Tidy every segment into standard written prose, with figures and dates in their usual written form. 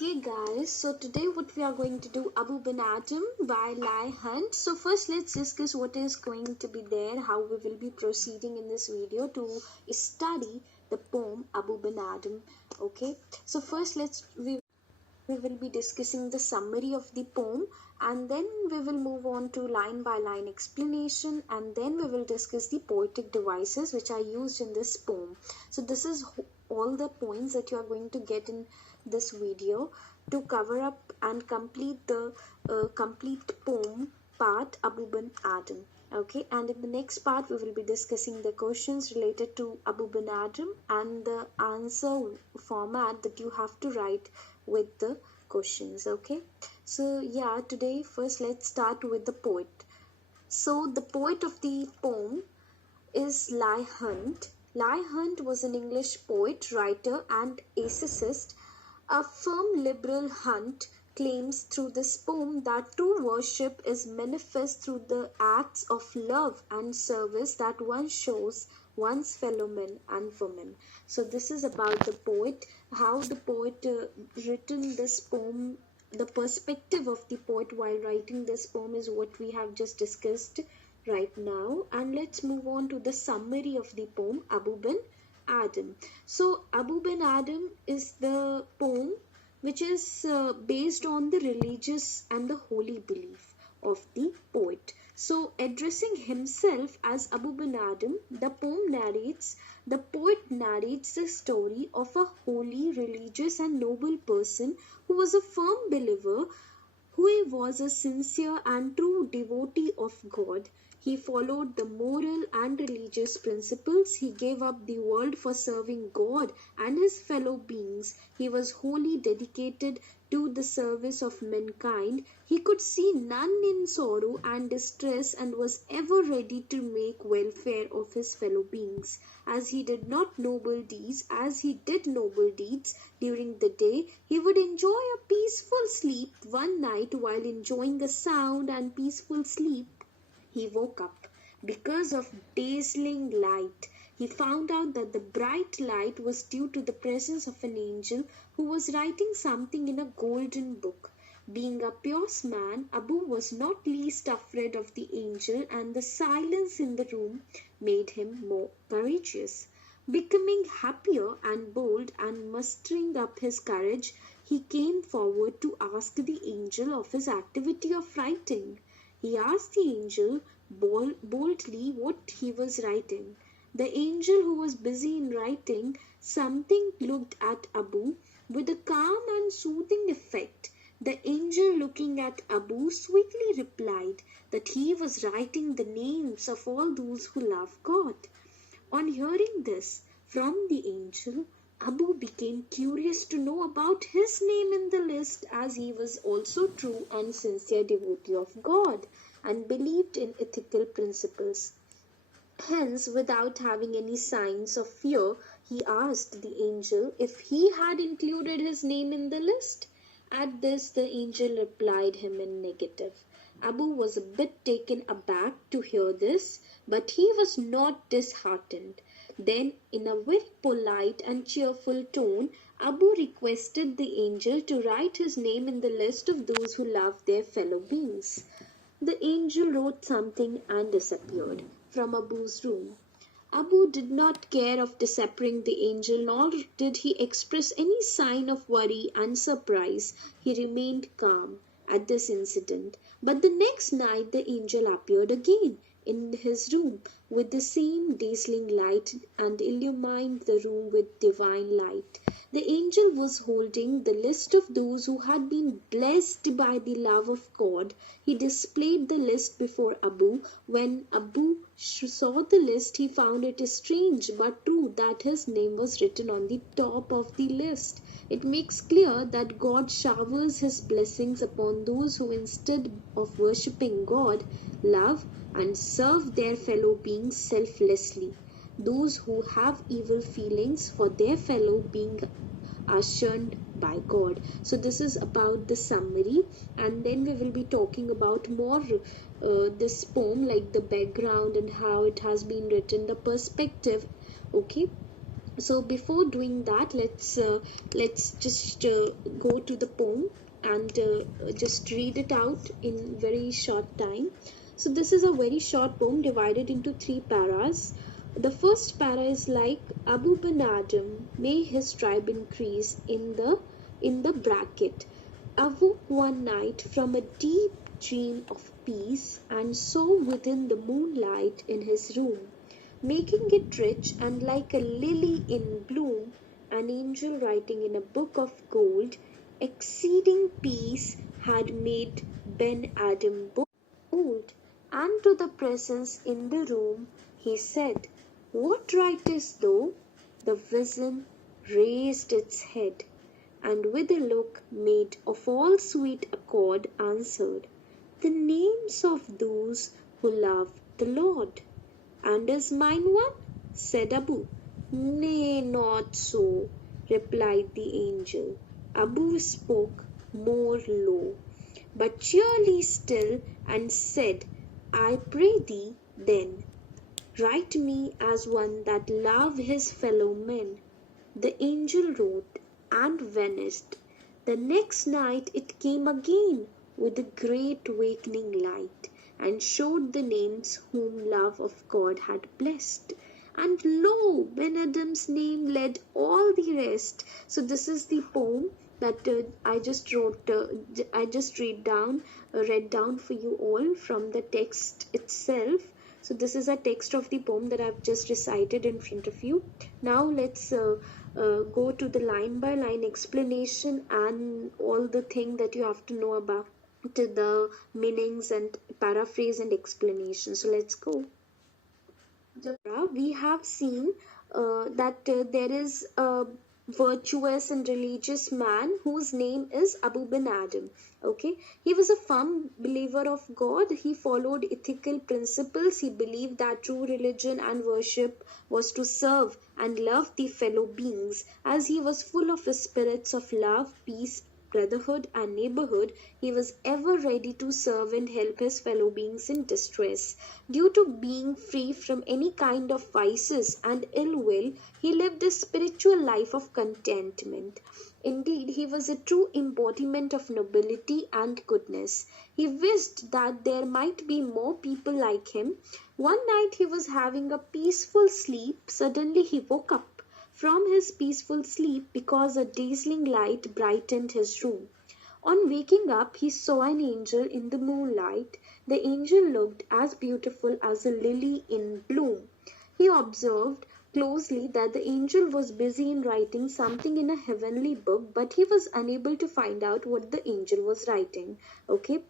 Okay guys, so today what we are going to do Abu bin Adhem by Lai Hunt. So first let's discuss what is going to be there, how we will be proceeding in this video to study the poem Abu bin Adhem. Okay, so first we will be discussing the summary of the poem, and then we will move on to line by line explanation, and then we will discuss the poetic devices which are used in this poem. So this is all the points that you are going to get in this video to cover up and complete the complete poem part Abu bin Adhem. Okay, and in the next part we will be discussing the questions related to Abu bin Adhem and the answer format that you have to write with the questions. Okay, so yeah, today first let's start with the poet. So the poet of the poem is Lai Hunt. Lai Hunt was an English poet, writer and essayist. A firm liberal Hunt claims through this poem that true worship is manifest through the acts of love and service that one shows one's fellow men and women. So this is about the poet, how the poet written this poem, the perspective of the poet while writing this poem is what we have just discussed right now. And let's move on to the summary of the poem Abu bin Adhem. So Abu bin Adhem is the poem which is based on the religious and the holy belief of the poet. So addressing himself as Abu bin Adhem, the poet narrates the story of a holy, religious and noble person who was a firm believer, who was a sincere and true devotee of God. He followed the moral and religious principles. He gave up the world for serving God and his fellow beings. He was wholly dedicated to the service of mankind. He could see none in sorrow and distress and was ever ready to make welfare of his fellow beings. As he did noble deeds during the day, he would enjoy a peaceful sleep. One night, while enjoying a sound and peaceful sleep, he woke up. Because of dazzling light, he found out that the bright light was due to the presence of an angel who was writing something in a golden book. Being a pious man, Abu was not least afraid of the angel, and the silence in the room made him more courageous. Becoming happier and bold and mustering up his courage, he came forward to ask the angel of his activity of writing. He asked the angel boldly what he was writing. The angel, who was busy in writing something, looked at Abu with a calm and soothing effect. The angel, looking at Abu, sweetly replied that he was writing the names of all those who love God. On hearing this from the angel, Abu became curious to know about his name in the list, as he was also true and sincere devotee of God and believed in ethical principles. Hence, without having any signs of fear, he asked the angel if he had included his name in the list. At this, the angel replied him in negative. Abu was a bit taken aback to hear this, but he was not disheartened. Then, in a very polite and cheerful tone, Abu requested the angel to write his name in the list of those who love their fellow beings. The angel wrote something and disappeared from Abu's room. Abu did not care of disappearing the angel, nor did he express any sign of worry and surprise. He remained calm at this incident. But the next night the angel appeared again in his room with the same dazzling light and illumined the room with divine light. The angel was holding the list of those who had been blessed by the love of God. He displayed the list before Abu. When Abu saw the list, he found it strange but true that his name was written on the top of the list. It makes clear that God showers his blessings upon those who, instead of worshipping God, love and serve their fellow beings selflessly. Those who have evil feelings for their fellow being are shunned by God. So this is about the summary, and then we will be talking about more this poem, like the background and how it has been written, the perspective. Okay, So before doing that, let's just go to the poem and just read it out in very short time. So this is a very short poem divided into three paras. The first para is like Abu bin Adam, may his tribe increase, in the bracket. Awoke one night from a deep dream of peace and saw within the moonlight in his room, making it rich and like a lily in bloom, an angel writing in a book of gold, exceeding peace had made Ben Adam bold, and to the presence in the room he said, "What writest thou?" The vision raised its head, and with a look made of all sweet accord answered, "The names of those who love the Lord." "And is mine one?" said Abou. "Nay, not so," replied the angel. Abou spoke more low, but cheerly still, and said, "I pray thee, then, write me as one that love his fellow men." The angel wrote and vanished. The next night it came again with a great awakening light, and showed the names whom love of God had blessed. And lo, Ben Adam's name led all the rest. So this is the poem that I just wrote. I just read down for you all from the text itself. So this is a text of the poem that I've just recited in front of you. Now let's go to the line by line explanation and all the thing that you have to know about the meanings and paraphrase and explanation. So let's go. We have seen that there is a virtuous and religious man whose name is Abu bin Adam. Okay, he was a firm believer of God. He followed ethical principles. He believed that true religion and worship was to serve and love the fellow beings. As he was full of the spirits of love, peace, brotherhood, and neighborhood, he was ever ready to serve and help his fellow beings in distress. Due to being free from any kind of vices and ill will, he lived a spiritual life of contentment. Indeed, he was a true embodiment of nobility and goodness. He wished that there might be more people like him. One night he was having a peaceful sleep. Suddenly he woke up from his peaceful sleep because a dazzling light brightened his room. On waking up, he saw an angel in the moonlight. The angel looked as beautiful as a lily in bloom. He observed closely that the angel was busy in writing something in a heavenly book, but he was unable to find out what the angel was writing. Okay,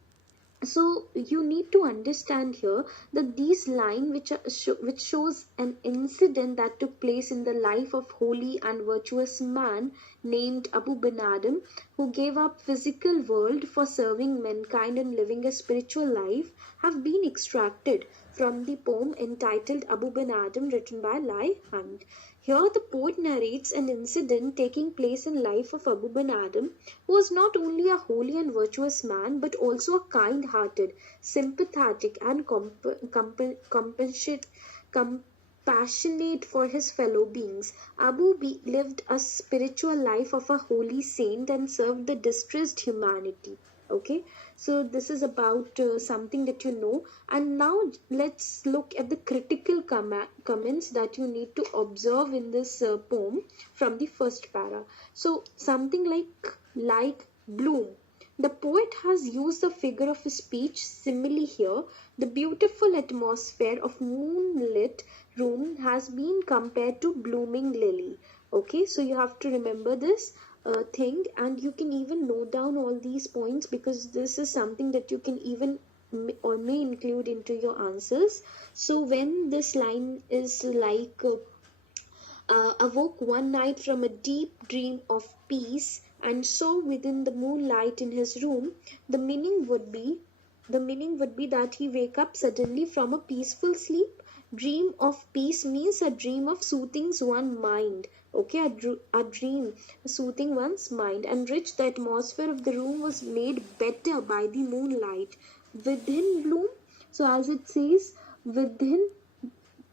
so you need to understand here that these line which shows an incident that took place in the life of holy and virtuous man named Abu bin Adam, who gave up physical world for serving mankind and living a spiritual life, have been extracted from the poem entitled Abu bin Adam, written by Lai Hunt. Here the poet narrates an incident taking place in life of Abu bin Adam, who was not only a holy and virtuous man but also a kind-hearted, sympathetic, and compassionate for his fellow beings. Lived a spiritual life of a holy saint and served the distressed humanity. Okay, so this is about something that you know. And now let's look at the critical comments that you need to observe in this poem from the first para. So something like bloom. The poet has used the figure of speech simile here. The beautiful atmosphere of moonlit room has been compared to blooming lily. Okay, so you have to remember this thing, and you can even note down all these points because this is something that you can even or may include into your answers. So when this line is like awoke one night from a deep dream of peace and saw within the moonlight in his room, the meaning would be that he wake up suddenly from a peaceful sleep. Dream of peace means a dream of soothing one's mind. Okay, a dream soothing one's mind, and rich the atmosphere of the room was made better by the moonlight. Within bloom, so as it says, within,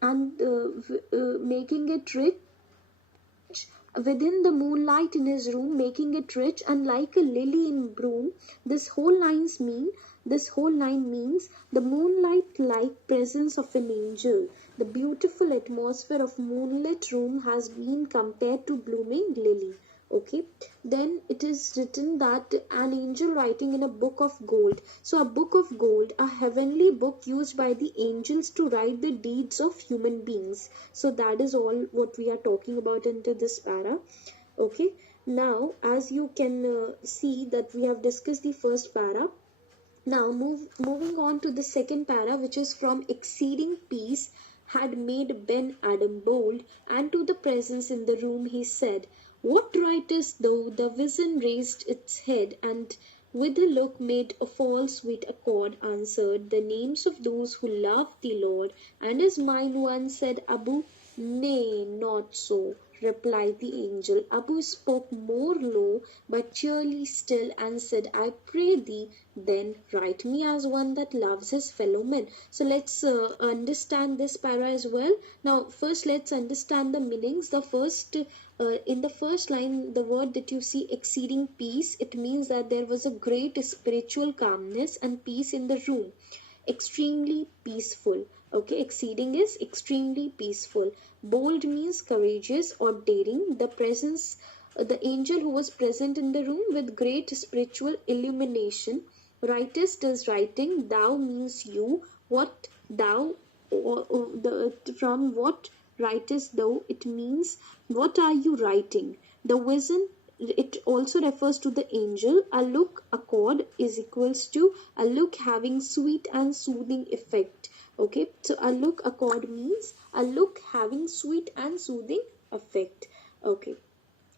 and making it rich within the moonlight in his room, making it rich and like a lily in bloom. This whole line means the moonlight like presence of an angel. The beautiful atmosphere of moonlit room has been compared to blooming lily. Okay, then it is written that an angel writing in a book of gold. So a book of gold, a heavenly book used by the angels to write the deeds of human beings. So that is all what we are talking about into this para. Okay, now as you can see that we have discussed the first para. Now moving on to the second para, which is from exceeding peace had made Ben Adam bold, and to the presence in the room he said, "What writest thou?" The vision raised its head, and with a look made a false sweet accord, answered, "The names of those who love the Lord." And his mind one said, "Abou, nay, not so," replied the angel. Abou spoke more low, but cheerily still, and said, "I pray thee, then write me as one that loves his fellow men." So let's understand this para as well. Now first let's understand the meanings. In the first line, the word that you see, exceeding peace, it means that there was a great spiritual calmness and peace in the room. Extremely peaceful. Okay, exceeding is extremely peaceful. Bold means courageous or daring. The angel who was present in the room with great spiritual illumination. Writest is writing. Thou means you. What thou, from what writest thou? It means what are you writing? The vision, it also refers to the angel. A look accord is equals to a look having sweet and soothing effect. Okay, so a look accord means a look having sweet and soothing effect. Okay,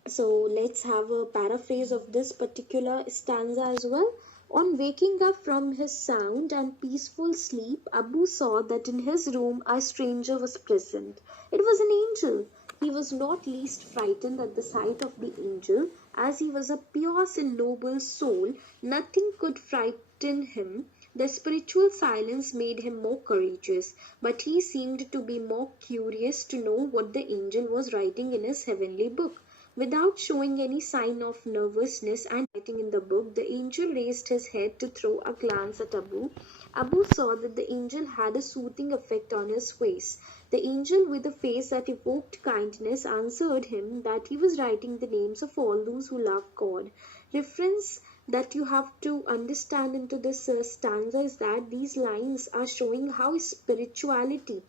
so let's have a paraphrase of this particular stanza as well. On waking up from his sound and peaceful sleep, Abou saw that in his room a stranger was present. It was an angel. He was not least frightened at the sight of the angel, as he was a pure and noble soul. Nothing could frighten him. The spiritual silence made him more courageous, but he seemed to be more curious to know what the angel was writing in his heavenly book. Without showing any sign of nervousness and writing in the book, the angel raised his head to throw a glance at Abou. Abou saw that the angel had a soothing effect on his face. The angel, with a face that evoked kindness, answered him that he was writing the names of all those who love God. Reference that you have to understand into this stanza is that these lines are showing how spirituality,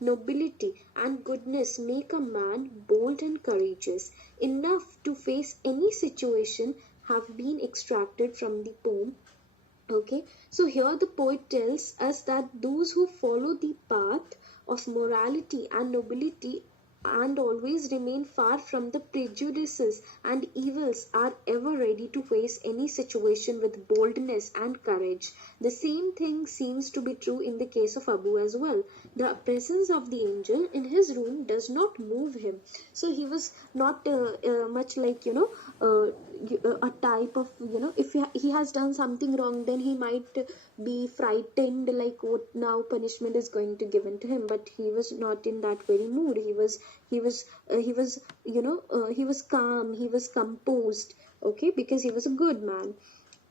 nobility, and goodness make a man bold and courageous enough to face any situation have been extracted from the poem. Okay, so here the poet tells us that those who follow the path of morality and nobility and always remain far from the prejudices and evils are ever ready to face any situation with boldness and courage. The same thing seems to be true in the case of Abou as well. The presence of the angel in his room does not move him. So he was not much like, a type of, if he has done something wrong, then he might be frightened like what now punishment is going to given to him. But he was not in that very mood. He was calm, he was composed, okay, because he was a good man.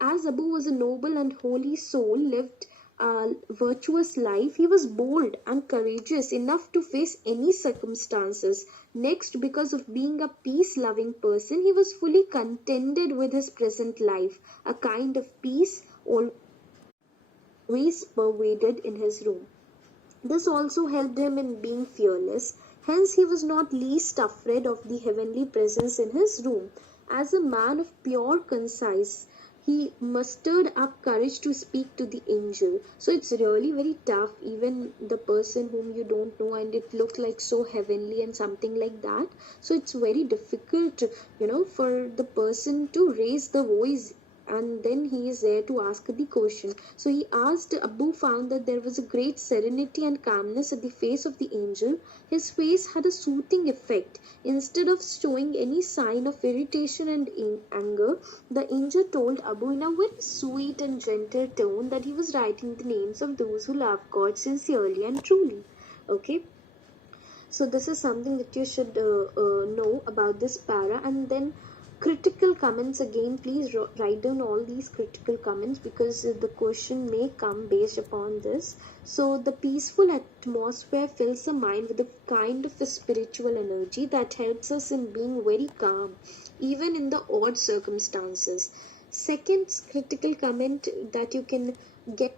As Abou was a noble and holy soul, lived a virtuous life, he was bold and courageous enough to face any circumstances. Next, because of being a peace-loving person, he was fully contented with his present life. A kind of peace always pervaded in his room. This also helped him in being fearless. Hence, he was not least afraid of the heavenly presence in his room. As a man of pure conscience, he mustered up courage to speak to the angel. So it's really very tough, even the person whom you don't know, and it looked like so heavenly and something like that. So it's very difficult, for the person to raise the voice, and then he is there to ask the question. So he asked. Abou found that there was a great serenity and calmness at the face of the angel. His face had a soothing effect. Instead of showing any sign of irritation and anger, the angel told Abou in a very sweet and gentle tone that he was writing the names of those who love God sincerely and truly. Okay. So this is something that you should know about this para. And then critical comments again, please write down all these critical comments, because the question may come based upon this. So the peaceful atmosphere fills the mind with a kind of a spiritual energy that helps us in being very calm even in the odd circumstances. Second critical comment that you can get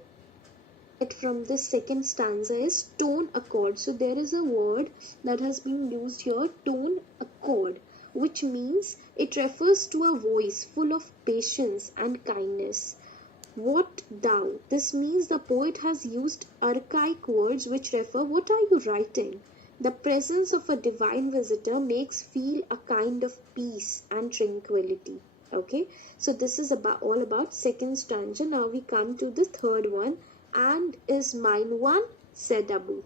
from this second stanza is tone accord. So there is a word that has been used here, tone accord, which means it refers to a voice full of patience and kindness. What thou? This means the poet has used archaic words which refer, what are you writing? The presence of a divine visitor makes feel a kind of peace and tranquility. Okay, so this is about all about second stanza. Now we come to the third one. And is mine one, said Abou.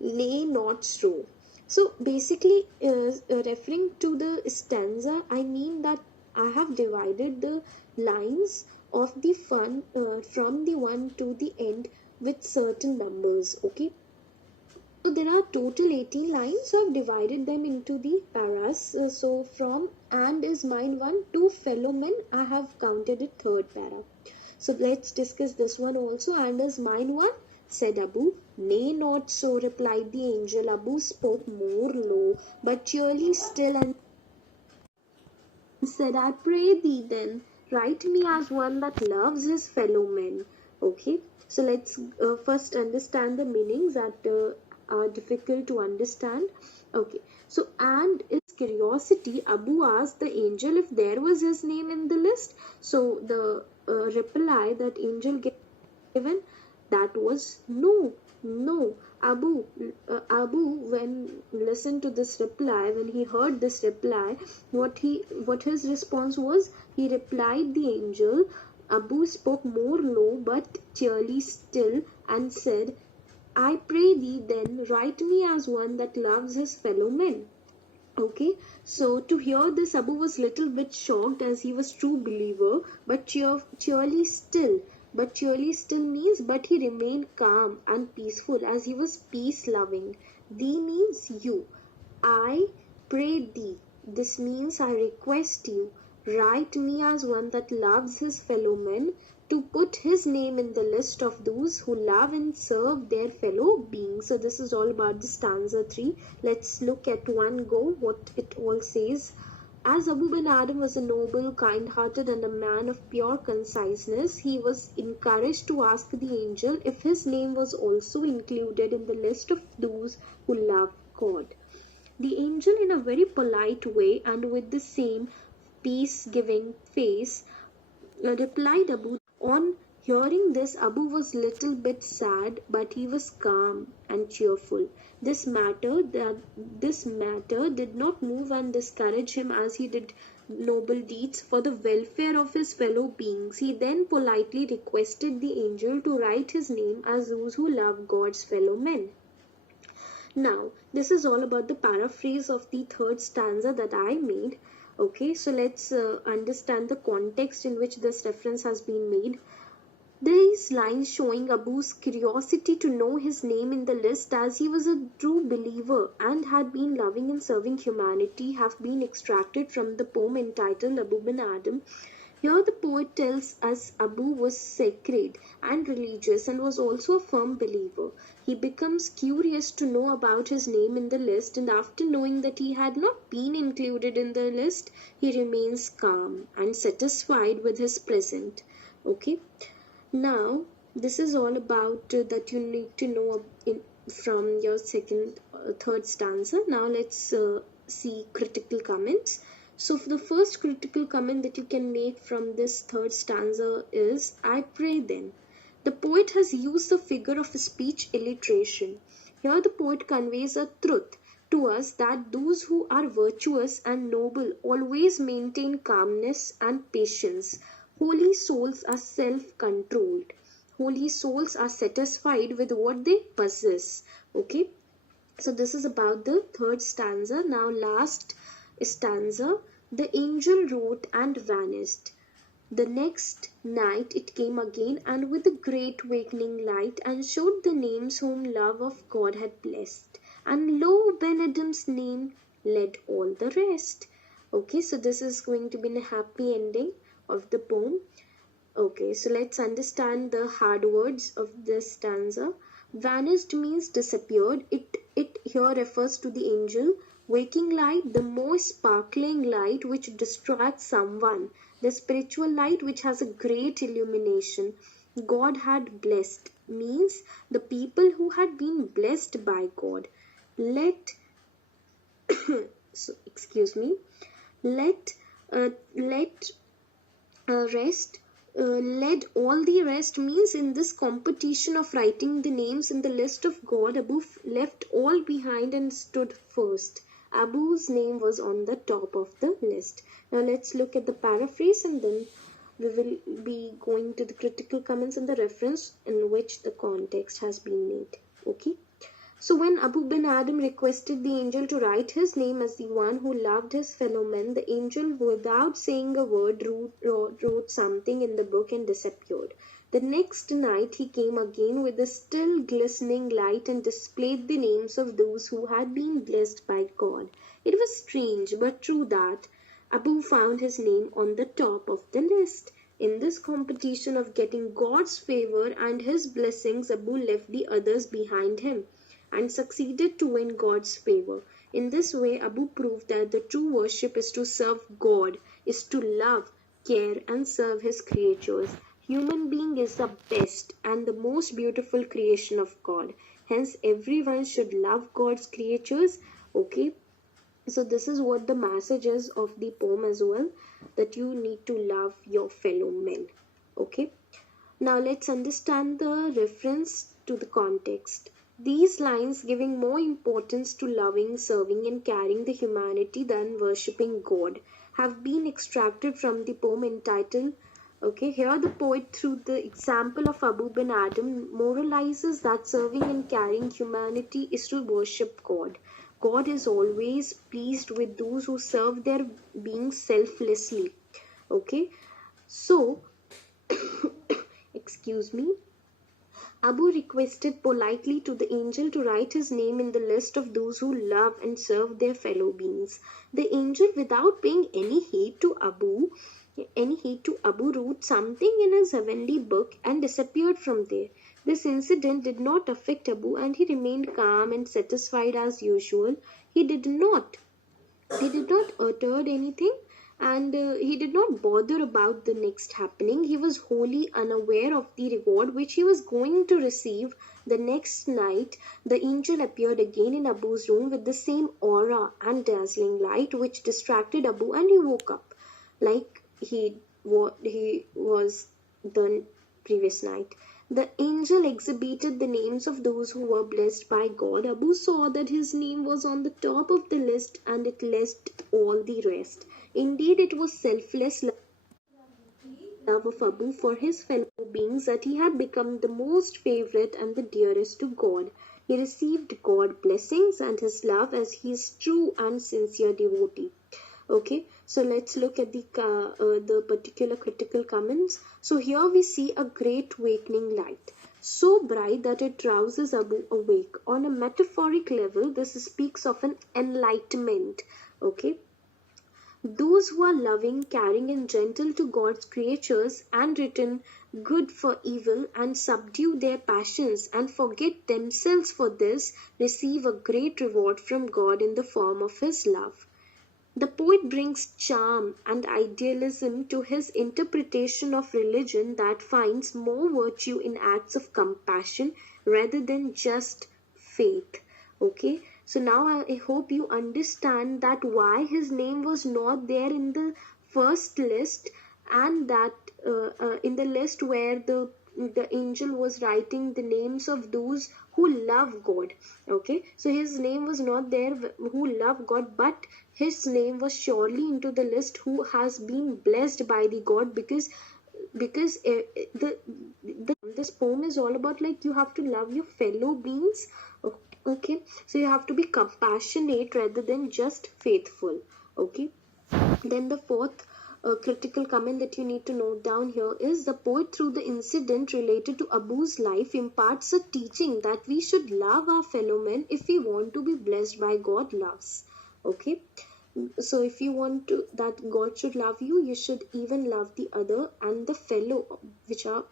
Nay, not so. So basically, referring to the stanza, I mean that I have divided the lines of the fun from the one to the end with certain numbers. Okay. So there are total 18 lines, so I've divided them into the paras. So from and is mine one to fellow men, I have counted it third para. So let's discuss this one also. And is mine one, said Abou. Nay, not so, replied the angel. Abou spoke more low, but cheerily still, and said, I pray thee then, write me as one that loves his fellow men. Okay, so let's first understand the meanings that are difficult to understand. Okay, so and is curiosity, Abou asked the angel if there was his name in the list. So the reply that angel given, that was no, no. Abou, when listened to this reply, when he heard this reply, what his response was, he replied the angel. Abou spoke more low but cheerily still, and said, I pray thee then, write me as one that loves his fellow men. Okay, so to hear this, Abou was little bit shocked, as he was true believer, but cheerily still. But cheerily still means, but he remained calm and peaceful, as he was peace loving. Thee means you. I pray thee. This means I request you. Write me as one that loves his fellow men, to put his name in the list of those who love and serve their fellow beings. So this is all about the stanza 3. Let's look at one go what it all says. As Abou bin Adhem was a noble, kind-hearted and a man of pure conciseness, he was encouraged to ask the angel if his name was also included in the list of those who love God. The angel, in a very polite way and with the same peace-giving face, replied Abou. On hearing this, Abou was little bit sad, but he was calm and cheerful. This matter did not move and discourage him, as he did noble deeds for the welfare of his fellow beings. He then politely requested the angel to write his name as those who love God's fellow men. Now, this is all about the paraphrase of the third stanza that I made. Okay, so let's understand the context in which this reference has been made. These lines showing Abou's curiosity to know his name in the list, as he was a true believer and had been loving and serving humanity, have been extracted from the poem entitled Abou bin Adhem. Here the poet tells us Abou was sacred and religious and was also a firm believer. He becomes curious to know about his name in the list, and after knowing that he had not been included in the list, he remains calm and satisfied with his present. Okay. Now, this is all about that you need to know from your third stanza. Now let's see critical comments. So the first critical comment that you can make from this third stanza is, I pray then. The poet has used the figure of speech alliteration. Here the poet conveys a truth to us that those who are virtuous and noble always maintain calmness and patience. Holy souls are self-controlled. Holy souls are satisfied with what they possess. Okay. So this is about the third stanza. Now last stanza. The angel wrote and vanished. The next night it came again, and with a great awakening light, and showed the names whom love of God had blessed. and lo, Ben Adhem's name led all the rest. Okay, so this is going to be a happy ending of the poem. Okay, so let's understand the hard words of this stanza. Vanished means disappeared. It here refers to the angel. Waking light, the more sparkling light which distracts someone. The spiritual light which has a great illumination. God had blessed means the people who had been blessed by God. Let so excuse me. Let let rest led all the rest means in this competition of writing the names in the list of God, Abou left all behind and stood first. Abou's name was on the top of the list. Now let's look at the paraphrase and then we will be going to the critical comments and the reference in which the context has been made. Okay. So when Abou bin Adhem requested the angel to write his name as the one who loved his fellow men, the angel, without saying a word, wrote something in the book and disappeared. The next night he came again with a still glistening light and displayed the names of those who had been blessed by God. It was strange but true that Abou found his name on the top of the list. In this competition of getting God's favor and his blessings, Abou left the others behind him and succeeded to win God's favor. In this way, Abou proved that the true worship is to serve God, is to love, care, and serve his creatures. Human being is the best and the most beautiful creation of God. Hence, everyone should love God's creatures. Okay, so this is what the message is of the poem as well, that you need to love your fellow men. Okay, now let's understand the reference to the context. These lines, giving more importance to loving, serving, and caring the humanity than worshipping God, have been extracted from the poem entitled. Okay, here the poet, through the example of Abou bin Adhem, moralizes that serving and caring humanity is to worship God. God is always pleased with those who serve their beings selflessly. Okay, so excuse me. Abou requested politely to the angel to write his name in the list of those who love and serve their fellow beings. The angel, without paying any heed to Abou, wrote something in his heavenly book and disappeared from there. This incident did not affect Abou and he remained calm and satisfied as usual. He did not utter anything and he did not bother about the next happening. He was wholly unaware of the reward which he was going to receive. The next night, the angel appeared again in Abou's room with the same aura and dazzling light which distracted Abou, and he woke up like he was the previous night. The angel exhibited the names of those who were blessed by God. Abou saw that his name was on the top of the list and it left all the rest. Indeed, it was selfless love of Abou for his fellow beings that he had become the most favorite and the dearest to God. He received God blessings and his love as his true and sincere devotee. Okay, so let's look at the particular critical comments. So here we see a great awakening light, so bright that it rouses Abou awake. On a metaphoric level, this speaks of an enlightenment. Okay, those who are loving, caring, and gentle to God's creatures and return good for evil and subdue their passions and forget themselves for this receive a great reward from God in the form of his love. The poet brings charm and idealism to his interpretation of religion that finds more virtue in acts of compassion rather than just faith. Okay, so now I hope you understand that why his name was not there in the first list, and that in the list where the angel was writing the names of those who love God. Okay, so his name was not there who love God, but his name was surely into the list who has been blessed by the God, because this poem is all about, like, you have to love your fellow beings. Okay, so you have to be compassionate rather than just faithful. Okay, then the fourth critical comment that you need to note down here is the poet, through the incident related to Abou's life, imparts a teaching that we should love our fellow men if we want to be blessed by God loves. Okay, so if you want to that God should love you, you should even love the other and the fellow, which are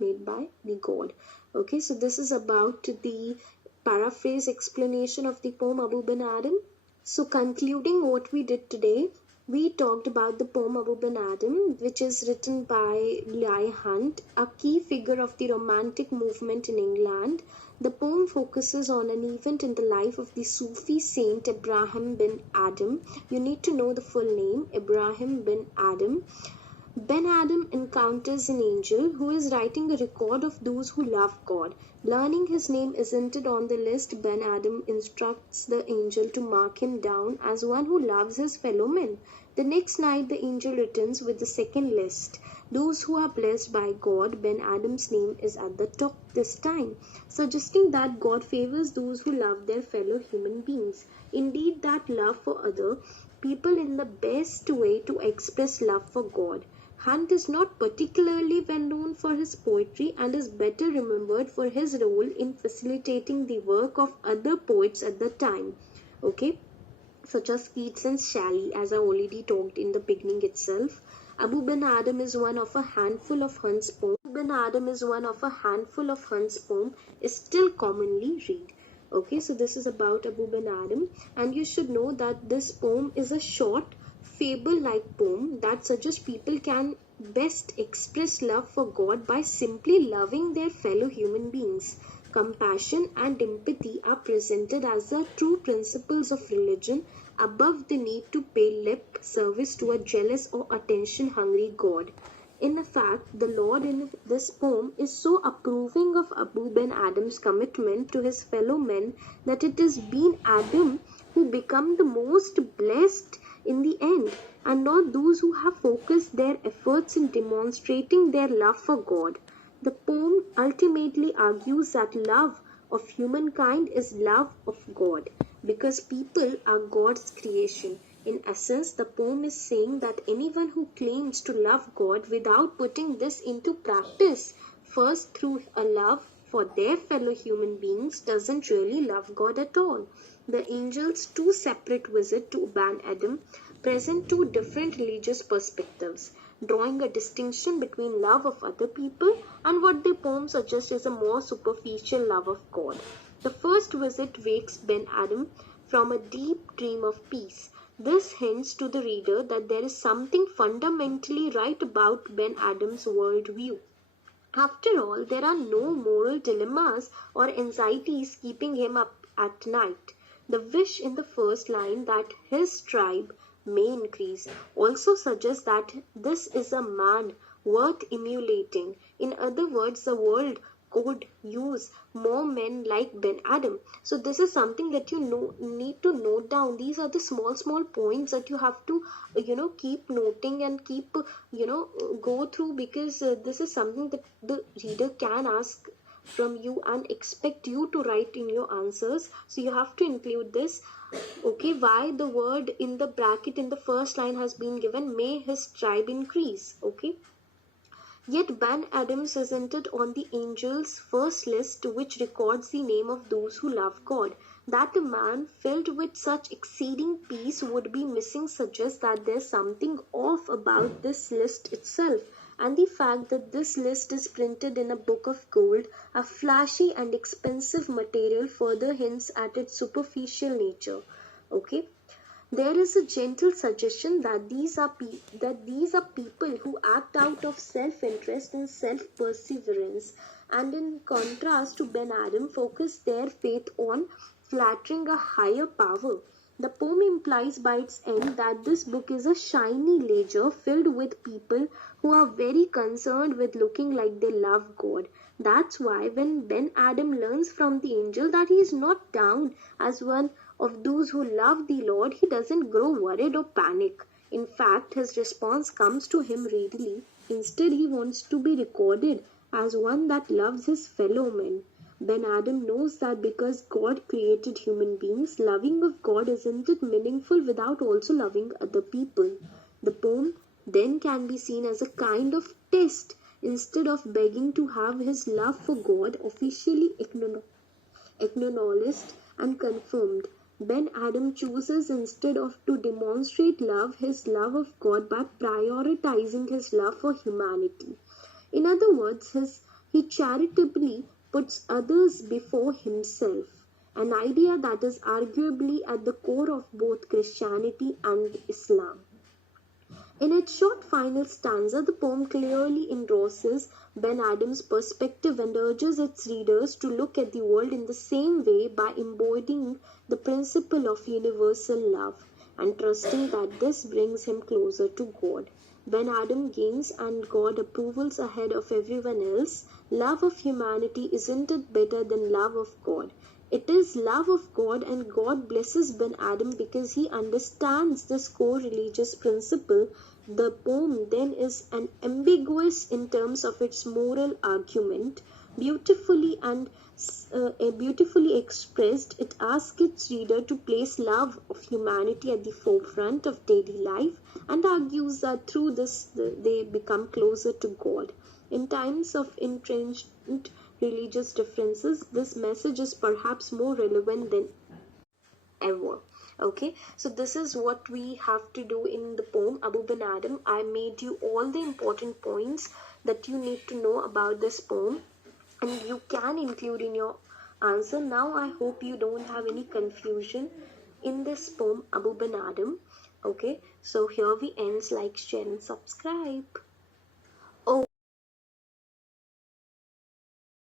made by the God. Okay, so this is about the paraphrase explanation of the poem Abou bin Adhem. So concluding what we did today, we talked about the poem Abou bin Adhem, which is written by Leigh Hunt, a key figure of the Romantic movement in England. The poem focuses on an event in the life of the Sufi saint Ibrahim bin Adhem. You need to know the full name, Ibrahim bin Adhem. Ben Adhem encounters an angel who is writing a record of those who love God. Learning his name is entered on the list, Ben Adhem instructs the angel to mark him down as one who loves his fellow men. The next night, the angel returns with the second list. Those who are blessed by God, Ben Adhem's name is at the top this time, suggesting that God favors those who love their fellow human beings. Indeed, that love for other people is the best way to express love for God. Hunt is not particularly well known for his poetry and is better remembered for his role in facilitating the work of other poets at the time, okay, such as Keats and Shelley, as I already talked in the beginning itself. Abou bin Adhem is one of a handful of Hunt's poems. Is still commonly read. Okay, so this is about Abou bin Adhem, and you should know that this poem is a short fable-like poem that suggests people can best express love for God by simply loving their fellow human beings. Compassion and empathy are presented as the true principles of religion above the need to pay lip service to a jealous or attention-hungry God. In fact, the Lord in this poem is so approving of Abou bin Adhem's commitment to his fellow men that it has been Adhem who become the most blessed in the end, and not those who have focused their efforts in demonstrating their love for God. The poem ultimately argues that love of humankind is love of God, because people are God's creation. In essence, the poem is saying that anyone who claims to love God without putting this into practice, first through a love for their fellow human beings, doesn't really love God at all. The angel's two separate visits to Ben Adhem present two different religious perspectives, drawing a distinction between love of other people and what the poem suggests is a more superficial love of God. The first visit wakes Ben Adhem from a deep dream of peace. This hints to the reader that there is something fundamentally right about Ben Adhem's worldview. After all, there are no moral dilemmas or anxieties keeping him up at night. The wish in the first line that his tribe may increase also suggests that this is a man worth emulating. In other words, the world could use more men like Ben Adhem. So this is something that you need to note down. These are the small points that you have to keep noting and keep go through, because this is something that the reader can ask from you and expect you to write in your answers. So you have to include this. Okay, why the word in the bracket in the first line has been given, may his tribe increase. Okay, yet Ben Adhem isn't on the angel's first list, which records the name of those who love God. That a man filled with such exceeding peace would be missing suggests that there's something off about this list itself. And the fact that this list is printed in a book of gold, a flashy and expensive material, further hints at its superficial nature. Okay, there is a gentle suggestion that these are people who act out of self-interest and self-perseverance, and in contrast to Ben Adhem, focus their faith on flattering a higher power. The poem implies by its end that this book is a shiny ledger filled with people who are very concerned with looking like they love God. That's why when Ben Adhem learns from the angel that he is not down as one of those who love the Lord, he doesn't grow worried or panic. In fact, his response comes to him readily. Instead, he wants to be recorded as one that loves his fellow men. Ben Adhem knows that because God created human beings, loving of God isn't it meaningful without also loving other people. The poem then can be seen as a kind of test. Instead of begging to have his love for God officially acknowledged and confirmed, Ben Adam chooses instead of to demonstrate love, his love of God by prioritizing his love for humanity. In other words, he charitably puts others before himself, an idea that is arguably at the core of both Christianity and Islam. In its short final stanza, the poem clearly endorses Ben Adam's perspective and urges its readers to look at the world in the same way by embodying the principle of universal love and trusting that this brings him closer to God. Ben Adam gains and God approvals ahead of everyone else. Love of humanity isn't it better than love of God? It is love of God, and God blesses Ben Adam because he understands this core religious principle. The poem then is an ambiguous in terms of its moral argument, beautifully and beautifully expressed. It asks its reader to place love of humanity at the forefront of daily life and argues that through this they become closer to God. In times of entrenched religious differences, this message is perhaps more relevant than ever. Okay, so this is what we have to do in the poem Abou bin Adam. I made you all the important points that you need to know about this poem, and you can include in your answer. Now I hope you don't have any confusion in this poem Abou bin Adam. Okay, so here we ends. Like, share and subscribe.